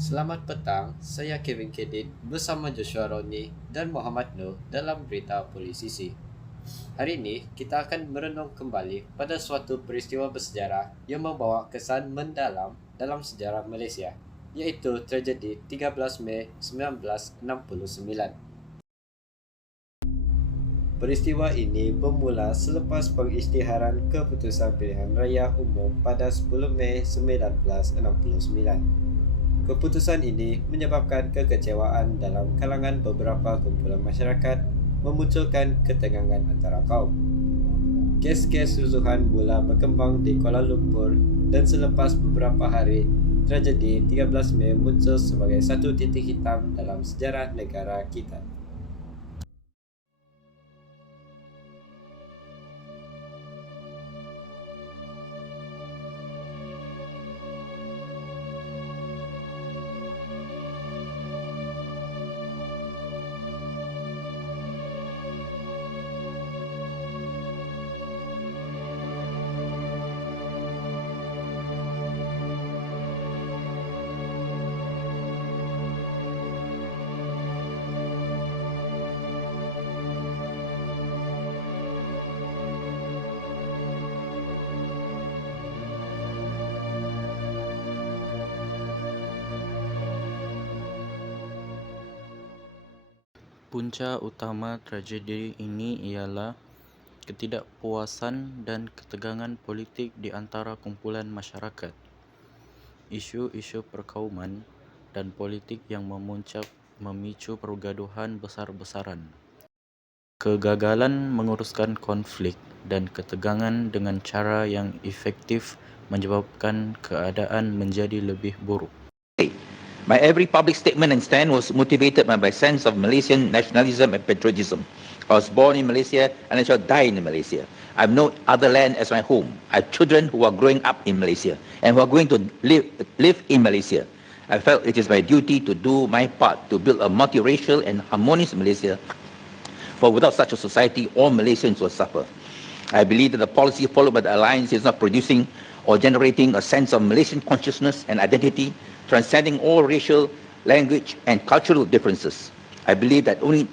Selamat petang, saya Kevin Kedit bersama Joshua Roni dan Muhammad Nur dalam Berita Polisisi. Hari ini kita akan merenung kembali pada suatu peristiwa bersejarah yang membawa kesan mendalam dalam sejarah Malaysia, yaitu tragedi 13 Mei 1969. Peristiwa ini bermula selepas pengisytiharan keputusan pilihan raya umum pada 10 Mei 1969. Keputusan ini menyebabkan kekecewaan dalam kalangan beberapa kumpulan masyarakat, memunculkan ketegangan antara kaum. Kes-kes rusuhan mula berkembang di Kuala Lumpur dan selepas beberapa hari, tragedi 13 Mei muncul sebagai satu titik hitam dalam sejarah negara kita. Punca utama tragedi ini ialah ketidakpuasan dan ketegangan politik di antara kumpulan masyarakat. Isu-isu perkauman dan politik yang memuncak memicu pergaduhan besar-besaran. Kegagalan menguruskan konflik dan ketegangan dengan cara yang efektif menyebabkan keadaan menjadi lebih buruk. My every public statement and stand was motivated by my sense of Malaysian nationalism and patriotism. I was born in Malaysia and I shall die in Malaysia. I have no other land as my home. I have children who are growing up in Malaysia and who are going to live in Malaysia. I felt it is my duty to do my part to build a multiracial and harmonious Malaysia, for without such a society, all Malaysians will suffer. I believe that the policy followed by the Alliance is not producing or generating a sense of Malaysian consciousness and identity, transcending all racial, language, and cultural differences. I believe that only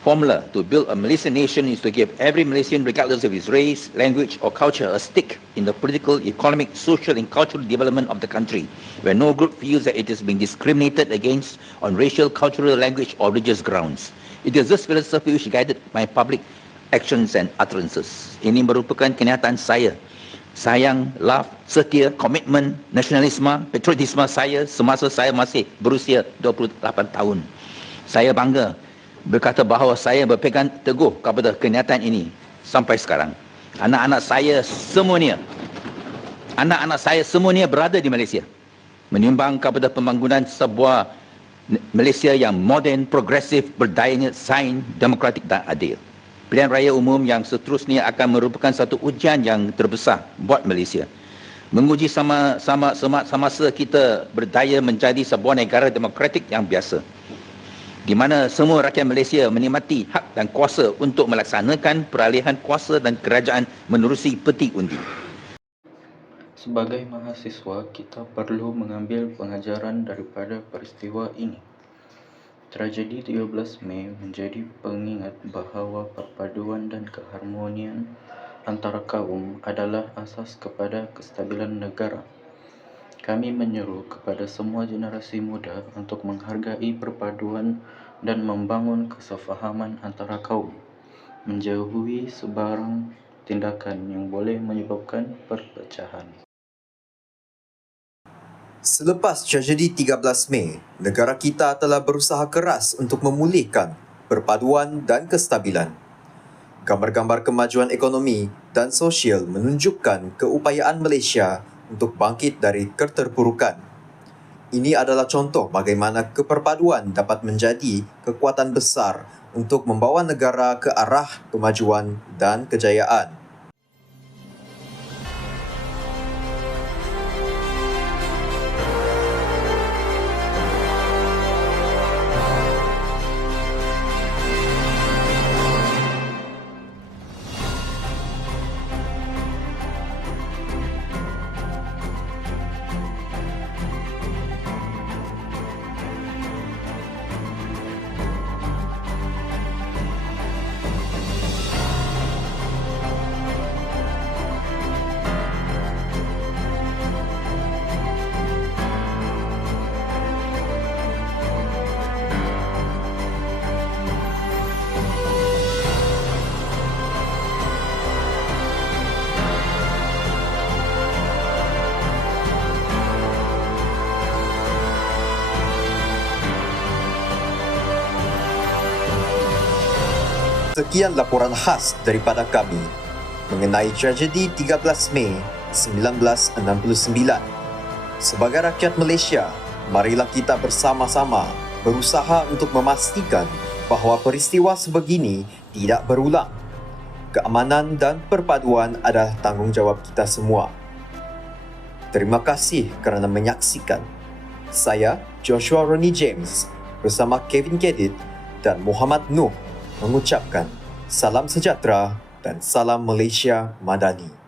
formula to build a Malaysian nation is to give every Malaysian, regardless of his race, language, or culture, a stake in the political, economic, social, and cultural development of the country, where no group feels that it is being discriminated against on racial, cultural, language, or religious grounds. It is this philosophy which guided my public actions and utterances. Ini merupakan kenyataan saya. Sayang, love, setia, komitmen, nasionalisme, patriotisme saya semasa saya masih berusia 28 tahun. Saya bangga berkata bahawa saya berpegang teguh kepada kenyataan ini sampai sekarang. Anak-anak saya semuanya berada di Malaysia, menyumbang kepada pembangunan sebuah Malaysia yang moden, progresif, berdaya sains, demokratik dan adil. Pilihan raya umum yang seterusnya akan merupakan satu ujian yang terbesar buat Malaysia. Menguji sama-sama kita berdaya menjadi sebuah negara demokratik yang biasa, di mana semua rakyat Malaysia menikmati hak dan kuasa untuk melaksanakan peralihan kuasa dan kerajaan menerusi peti undi. Sebagai mahasiswa, kita perlu mengambil pengajaran daripada peristiwa ini. Tragedi 13 Mei menjadi pengingat bahawa perpaduan dan keharmonian antara kaum adalah asas kepada kestabilan negara. Kami menyeru kepada semua generasi muda untuk menghargai perpaduan dan membangun kesefahaman antara kaum, menjauhi sebarang tindakan yang boleh menyebabkan perpecahan. Selepas tragedi 13 Mei, negara kita telah berusaha keras untuk memulihkan perpaduan dan kestabilan. Gambar-gambar kemajuan ekonomi dan sosial menunjukkan keupayaan Malaysia untuk bangkit dari keterpurukan. Ini adalah contoh bagaimana keperpaduan dapat menjadi kekuatan besar untuk membawa negara ke arah kemajuan dan kejayaan. Sekian laporan khas daripada kami mengenai tragedi 13 Mei 1969. Sebagai rakyat Malaysia, marilah kita bersama-sama berusaha untuk memastikan bahawa peristiwa sebegini tidak berulang. Keamanan dan perpaduan adalah tanggungjawab kita semua. Terima kasih kerana menyaksikan. Saya, Joshua Ronnie James, bersama Kevin Kedit dan Muhammad Nuh mengucapkan salam sejahtera dan salam Malaysia Madani.